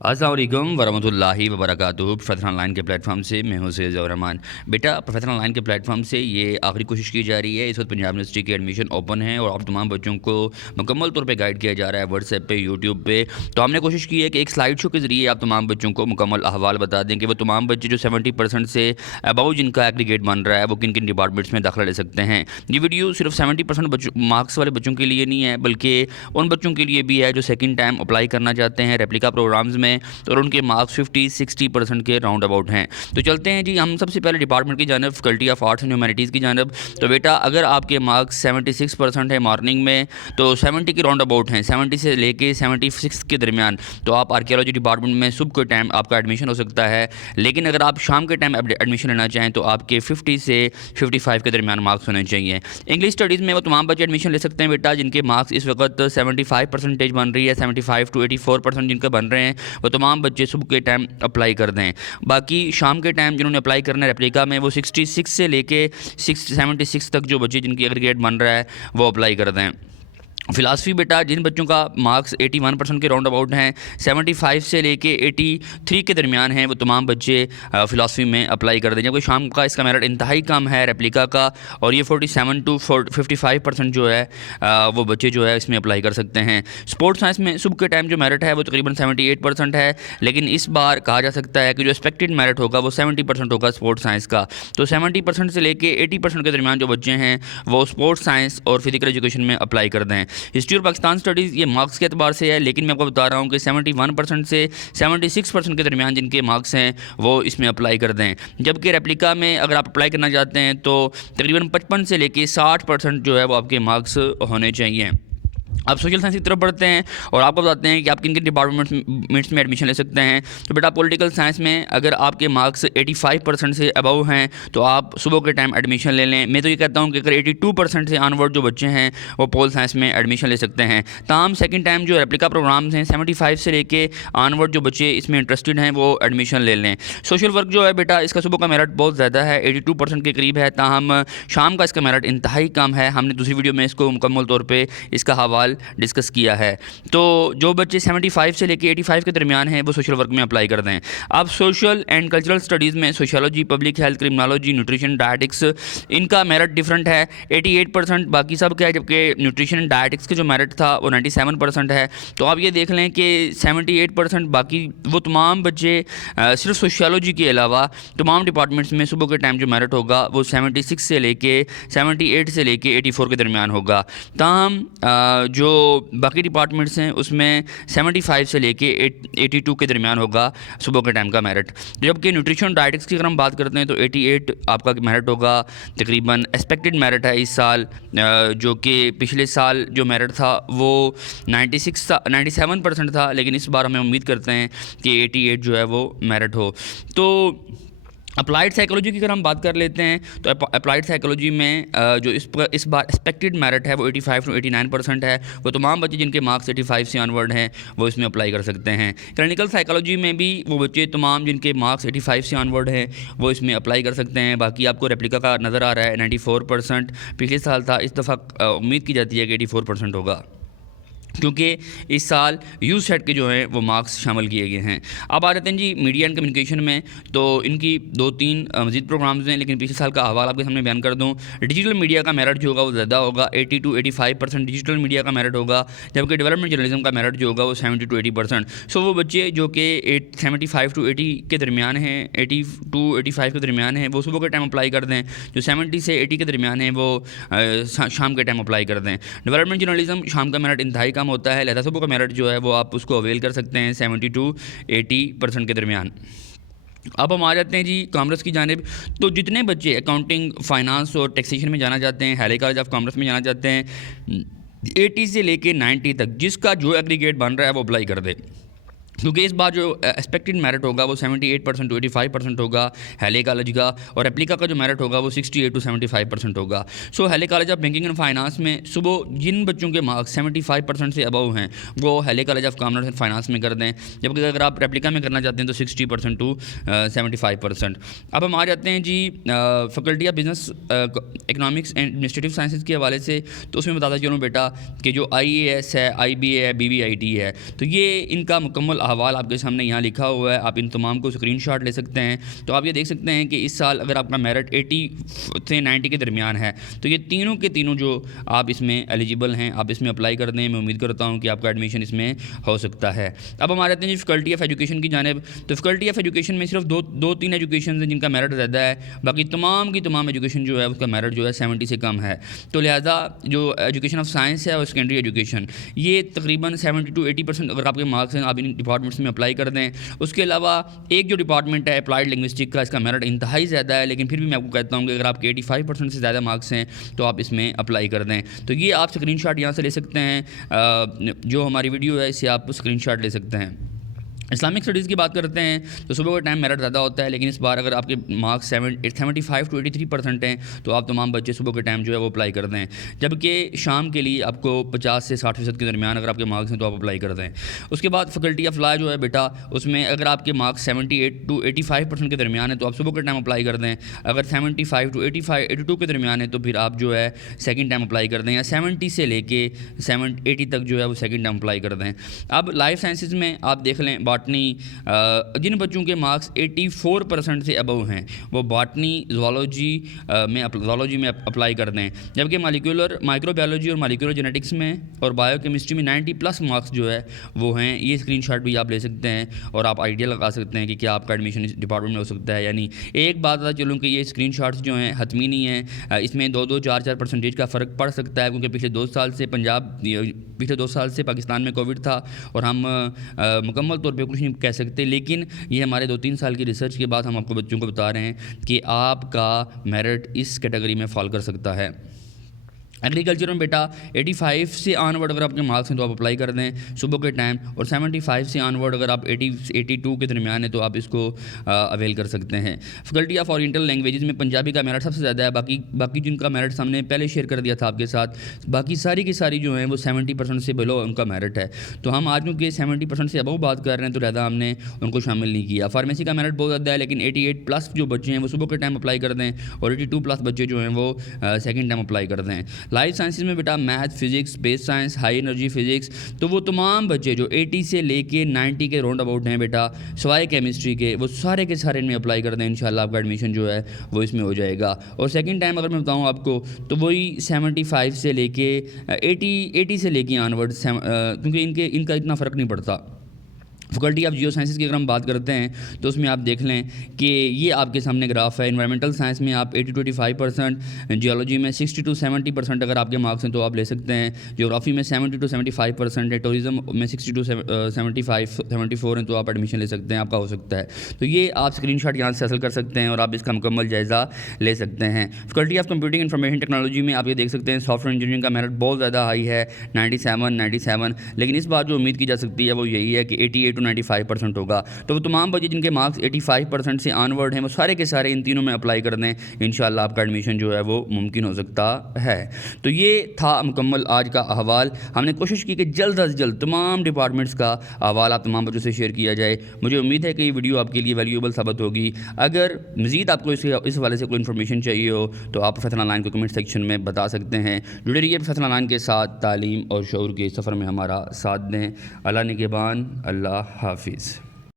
अस्सलाम वालेकुम वरहमतुल्लाहि वबरकातुहू। प्रोफेसर ऑनलाइन के प्लेटफॉर्म से मैं हूं सैयद ज़फ़र रहमान। बेटा, प्रोफेसर ऑनलाइन के प्लेटफॉर्म से ये आखिरी कोशिश की जा रही है। इस वक्त पंजाब यूनिवर्सिटी की एडमिशन ओपन है और आप तमाम बच्चों को मुकम्मल तौर पे गाइड किया जा रहा है व्हाट्सएप पे, यूट्यूब पे। तो हमने कोशिश की है कि एक स्लाइड शो के ज़रिए आप तमाम बच्चों को मुकम्मल अहवाल बता दें कि वो तमाम बच्चे जो 70% से अबाउ जिनका एग्रीगेट बन रहा है वो किन किन डिपार्टमेंट्स में दाखिला ले सकते हैं। ये वीडियो सिर्फ 70% मार्क्स वाले बच्चों के लिए नहीं है, बल्कि उन बच्चों के लिए भी है जो सेकेंड टाइम अप्लाई करना चाहते हैं रेप्लिका प्रोग्राम्स में और उनके मार्क्स 50-60% के राउंड अबाउट हैं। तो चलते हैं जी हम सबसे पहले डिपार्टमेंट की जानब, faculty of arts and humanities की जानब। तो बेटा, अगर आपके मार्क्स 76% है मॉर्निंग में, तो 70 के राउंड अबाउट हैं, 70 से लेके 76 के दरमियान, तो आप आर्कियोलॉजी डिपार्टमेंट में सुबह के टाइम आपका एडमिशन हो सकता है। लेकिन अगर आप शाम के टाइम एडमिशन लेना चाहें तो आपके 50 से 55 के दरमियान मार्क्स होने चाहिए। इंग्लिश स्टडीज़ में वो तमाम बच्चे एडमिशन ले सकते हैं बेटा जिनके मार्क्स इस वक्त 75% बन रही है, 75 to 84% जिनके बन रहे हैं, वो तमाम बच्चे सुबह के टाइम अप्लाई कर दें। बाकी शाम के टाइम जिन्होंने अप्लाई करना है रेप्लिका में, वो 66 से लेके 76 तक जो बच्चे जिनकी एग्रीगेट बन रहा है वो अप्लाई कर दें। फ़िलासफ़ी बेटा, जिन बच्चों का मार्क्स 81% के राउंड अबाउट हैं, 75 से लेके 83 के दरमियान हैं, वो तमाम बच्चे फ़िलासफ़ी में अप्लाई कर दें। जबकि शाम का इसका मेरिट इंतहाई कम है रेप्लिका का, और ये 47 to 55% जो है वो बच्चे जो है इसमें अप्लाई कर सकते हैं। स्पोर्ट्स साइंस में सुबह के टाइम जो मेरिट है वो तकरीबन 78% है, लेकिन इस बार कहा जा सकता है कि जो एक्सपेक्टेड मेरिट होगा वो 70% होगा स्पोर्ट्स साइंस का। तो 70% से लेके 80% के दरमियान जो बच्चे हैं वो स्पोर्ट्स साइंस और फिजिकल एजुकेशन में अप्लाई कर दें। हिस्ट्री और पाकिस्तान स्टडीज़ ये मार्क्स के अतबार से है, लेकिन मैं आपको बता रहा हूँ कि 71% से 76% के दरमियान जिनके मार्क्स हैं वो इसमें अप्लाई कर दें। जबकि रेप्लिका में अगर आप अप्लाई करना चाहते हैं तो तकरीबन 55 से लेके 60% जो है वो आपके मार्क्स होने चाहिए। आप सोशल साइंस की तरफ बढ़ते हैं और आपको बताते हैं कि आप किन किन डिपार्टमेंट्स में एडमिशन ले सकते हैं। तो बेटा, पॉलिटिकल साइंस में अगर आपके मार्क्स 85% से अबव हैं तो आप सुबह के टाइम एडमिशन ले लें। मैं तो ये कहता हूँ कि अगर 82% से ऑनवर्ड जो बच्चे हैं वो पोल साइंस में एडमिशन ले सकते हैं। ताम सेकेंड टाइम जो रेप्लिका प्रोग्राम्स हैं 75 से लेके ऑनवर्ड जो बच्चे इसमें इंटरेस्टेड हैं वो एडमिशन ले लें। सोशल वर्क जो है बेटा, इसका सुबह का मेरिट बहुत ज़्यादा है, 82% के करीब है, ताहम शाम का इसका मेरिट इंतहाई कम है। हमने दूसरी वीडियो में इसको मुकम्मल तौर पर इसका हवाल डिस्कस किया है। तो जो बच्चे 75 से लेके 85 के दरमियान हैं वो सोशल वर्क में अप्लाई कर दें। अब सोशल एंड कल्चरल स्टडीज़ में sociology, public health, criminology, nutrition, dietetics, इनका मेरिट डिफरेंट है, 88% बाकी सब का है। जबकि न्यूट्रिशन एंड डायटिक्स का जो मेरिट था वो 97% है। तो आप ये देख लें कि 78% बाकी वो तमाम बच्चे सिर्फ सोशियोलॉजी के अलावा तमाम डिपार्टमेंट्स में सुबह के टाइम जो मेरिट होगा वो 76 से लेके 78 से लेके 84 के दरमियान होगा। ताहम जो बाकी डिपार्टमेंट्स हैं उसमें 75 से लेके 82 के दरमियान होगा सुबह के टाइम का मेरिट। जबकि न्यूट्रिशन डाइटिक्स की अगर हम बात करते हैं तो 88 आपका मेरिट होगा। तकरीबन एक्सपेक्टेड मेरिट है इस साल, जो कि पिछले साल जो मेरिट था वो 97% था, लेकिन इस बार हमें उम्मीद करते हैं कि 88 जो है वो मेरिट हो। तो अप्लाइड साइकोलॉजी की अगर हम बात कर लेते हैं तो अप्लाइड साइकोलॉजी में जो इस बार एक्सपेक्टेड मेरिट है वो 85 to 89% है। वो तमाम बच्चे जिनके मार्क्स 85 से ऑनवर्ड हैं वो इसमें अप्लाई कर सकते हैं। क्लिनिकल साइकोलॉजी में भी वो बच्चे तमाम जिनके मार्क्स 85 से ऑनवर्ड हैं वो इसमें अप्लाई कर सकते हैं। बाकी आपको रेप्लिका का नज़र आ रहा है 94% पिछले साल था, इस दफ़ा उम्मीद की जाती है कि 84% होगा, क्योंकि इस साल यू सेट के जो हैं वो मार्क्स शामिल किए गए हैं। अब आ जाते हैं जी मीडिया एंड कम्युनिकेशन में। तो इनकी 2-3 मज़ीद प्रोग्राम्स हैं, लेकिन पिछले साल का हवाला आपके सामने बयान कर दूं। डिजिटल मीडिया का मेरिट जो होगा वो ज़्यादा होगा, 80 to 85% डिजिटल मीडिया का मेरिट होगा। जबकि डेवलपमेंट जर्नलिज्म का मेरिट जो होगा वो 70 to 80%। सो वो बच्चे जो कि 75 to 80 के दरमियान हैं, 80 to 85 के दरमियान हैं, वो सुबह के टाइम अप्लाई कर दें। जो 70 से 80 के दरमियान हैं वो शाम के टाइम अप्लाई कर दें। डेवलपमेंट जर्नलिज्म शाम का मेरिट इंतहाई कम होता है, लिहाजा सुबह का मेरिट जो है वो आप उसको अवेल कर सकते हैं 70 to 80% के दरमियान। अब हम आ जाते हैं जी कॉमर्स की जानिब। तो जितने बच्चे अकाउंटिंग, फाइनेंस और टैक्सेशन में जाना चाहते हैं, हैले कॉलेज ऑफ कॉमर्स में जाना चाहते हैं, 80 से लेके 90 तक जिसका जो एग्रीगेट बन रहा है वो अप्लाई कर दे, क्योंकि इस बार जो एक्सपेक्टेड मेरिट होगा वो 78% to 85% होगा हैले कॉलेज का, और रेप्लिका का जो मेरिट होगा वो 68 to 75% होगा। सो हैले college of banking and finance में सुबह जिन बच्चों के मार्क्स 75% से अबव हैं वो हैले college of commerce and finance में कर दें। जबकि अगर आप रेप्लिका में करना चाहते हैं तो 60% to 75%। अब हम आ जाते हैं जी faculty of business, economics and administrative sciences के हवाले से। तो उसमें बताता चलूँ बेटा कि जो IAS है, IBA है, BBIT है, तो ये इनका मुकम्मल अहवाल आपके सामने यहाँ लिखा हुआ है, आप इन तमाम को स्क्रीनशॉट ले सकते हैं। तो आप ये देख सकते हैं कि इस साल अगर आपका मेरिट 80 से 90 के दरमियान है तो ये तीनों के तीनों जो आप इसमें एलिजिबल हैं, आप इसमें अप्लाई कर दें। मैं उम्मीद करता हूँ कि आपका एडमिशन इसमें हो सकता है। अब हमारे आते हैं डिफ़िकल्टी ऑफ एजुकेशन की जानिब। तो डिफ़िकल्टी ऑफ एजुकेशन में सिर्फ दो तीन एजुकेशन हैं जिनका मेरिट ज़्यादा है, बाकी तमाम की तमाम एजुकेशन जो है उसका मेरिट जो है 70 से कम है। तो लिहाजा जो एजुकेशन ऑफ साइंस है और सेकेंडरी एजुकेशन, ये तकरीबन 70 to 80% अगर आपके मार्क्स हैं आप इन डिपार्टमेंट्स में अप्लाई कर दें। उसके अलावा एक जो डिपार्टमेंट है अप्लाइड लिंग्विस्टिक का, इसका मेरिट इंतहाई ज़्यादा है, लेकिन फिर भी मैं आपको कहता हूँ कि अगर आपके 85% से ज़्यादा मार्क्स हैं तो आप इसमें अप्लाई कर दें। तो ये आप स्क्रीनशॉट यहाँ से ले सकते हैं, जो हमारी वीडियो है इससे आप स्क्रीनशॉट ले सकते हैं। इस्लामिक स्टडीज़ की बात करते हैं तो सुबह का टाइम मेरिट ज़्यादा होता है, लेकिन इस बार अगर आपके मार्क्स 75 to 83% हैं तो आप तमाम बच्चे सुबह के टाइम जो है वो अप्लाई कर दें। जबकि शाम के लिए आपको 50 से 60% के दरमियान अगर आपके मार्क्स हैं तो आप अप्लाई कर दें। उसके बाद फैकल्टी ऑफ लॉ जो है बेटा, उसमें अगर आपके मार्क्स 78 to 85% के दरमियान है तो आप सुबह के टाइम अप्लाई कर दें। अगर 75 to 82 के दरमियान है तो फिर आप जो है सेकेंड टाइम अप्लाई कर दें, या 70 से लेके 80 तक जो है वो सेकेंड टाइम अप्लाई कर दें। अब लाइफ साइंसेज में आप देख लें, जिन बच्चों के मार्क्स 84% से अबव हैं वो बॉटनी, ज़ूलॉजी में अप्लाई कर दें। जबकि मॉलिक्यूलर माइक्रोबायोलॉजी और मॉलिक्यूलर जेनेटिक्स में और बायोकेमिस्ट्री में 90+ मार्क्स जो है वो हैं। ये स्क्रीनशॉट भी आप ले सकते हैं और आप आइडिया लगा सकते हैं कि क्या आपका एडमिशन इस डिपार्टमेंट में हो सकता है या नहीं। एक बात बता चलूँ कि ये स्क्रीनशॉट्स जो हैं हतमी नहीं हैं, इसमें 2-2, 4-4% का फ़र्क पड़ सकता है, क्योंकि पिछले 2 साल से पाकिस्तान में कोविड था और हम मुकम्मल तौर पर कुछ नहीं कह सकते, लेकिन ये हमारे 2-3 साल की रिसर्च के बाद हम आपको बच्चों को बता रहे हैं कि आपका मेरिट इस कैटेगरी में फॉल कर सकता है। एग्रीकल्चर में बेटा 85 से ऑनवर्ड अगर आपके मार्क्स हैं तो आप अप्लाई कर दें सुबह के टाइम, और 75 से ऑनवर्ड अगर आप 82 के दरमियान है तो आप इसको अवेल कर सकते हैं। फैकल्टी ऑफ ओरिएंटल लैंग्वेजेस में पंजाबी का मेरिट सबसे ज़्यादा है, बाकी जिनका मेरिट हमने पहले शेयर कर दिया था आपके साथ, बाकी सारी की सारी जो हैं वो 70% से बिलो उनका मेरिट है। तो हम आज क्योंकि 70% से अबव बात कर रहे हैं तो ज़्यादा हमने उनको शामिल नहीं किया। फार्मेसी का मेरिट बहुत ज़्यादा है, लेकिन 88+ जो बच्चे हैं वो सुबह के टाइम अप्लाई कर दें, और 82+ बच्चे जो हैं वो सेकेंड टाइम अप्लाई कर दें। लाइफ साइंसेज में बेटा math, physics, space science, high energy physics, तो वो तमाम बच्चे जो 80 से लेके 90 के राउंड अबाउट हैं बेटा, सिवाय केमिस्ट्री के, वो सारे के सारे इनमें अप्लाई कर दें। इंशाल्लाह आपका एडमिशन जो है वो इसमें हो जाएगा। और सेकंड टाइम अगर मैं बताऊं आपको तो वही 75 से लेके 80 से लेके ऑनवर्ड, क्योंकि इनका इतना फ़र्क नहीं पड़ता। फैकल्टी ऑफ जियो साइंसेज की अगर हम बात करते हैं तो उसमें आप देख लें कि ये आपके सामने ग्राफ है। इन्वायरमेंटल साइंस में आप 80 to 85%, जियोलॉजी में 60 to 70% अगर आपके मार्क्स हैं तो आप ले सकते हैं। ज्योग्राफी में 70 to 75% है। टूरिज्म में 60 to 74 हैं तो आप एडमिशन ले सकते हैं, आपका हो सकता है। तो ये आप स्क्रीनशॉट यहाँ से हासिल कर सकते हैं और आप इसका मुकम्मल जायज़ा ले सकते हैं। Faculty of computing information technology में आप ये देख सकते हैं सॉफ्टवेयर इंजीनियरिंग का मेरिट बहुत ज़्यादा हाई है, 97, लेकिन इस बार जो उम्मीद की जा सकती है वो यही है कि 88 to 95% होगा। तो वो तमाम बच्चे जिनके मार्क्स 85% से ऑनवर्ड हैं वो सारे के सारे इन तीनों में अप्लाई कर दें, इंशाल्लाह आपका एडमिशन जो है वो मुमकिन हो सकता है। तो ये था मुकम्मल आज का अहवाल। हमने कोशिश की कि जल्द अज जल्द तमाम डिपार्टमेंट्स का अहवाल आप तमाम बच्चों से शेयर किया जाए। मुझे उम्मीद है कि ये वीडियो आपके लिए वैल्यूएबल साबित होगी। अगर मज़ीद आपको इस हवाले से कोई इन्फॉर्मेशन चाहिए हो तो आप प्रोफेसर ऑनलाइन को कमेंट सेक्शन में बता सकते हैं। जुड़े रहिए प्रोफेसर ऑनलाइन के साथ, तालीम और शऊर के सफ़र में हमारा साथ दें। अल्लाह निगहबान, अल्लाह हाफिज़।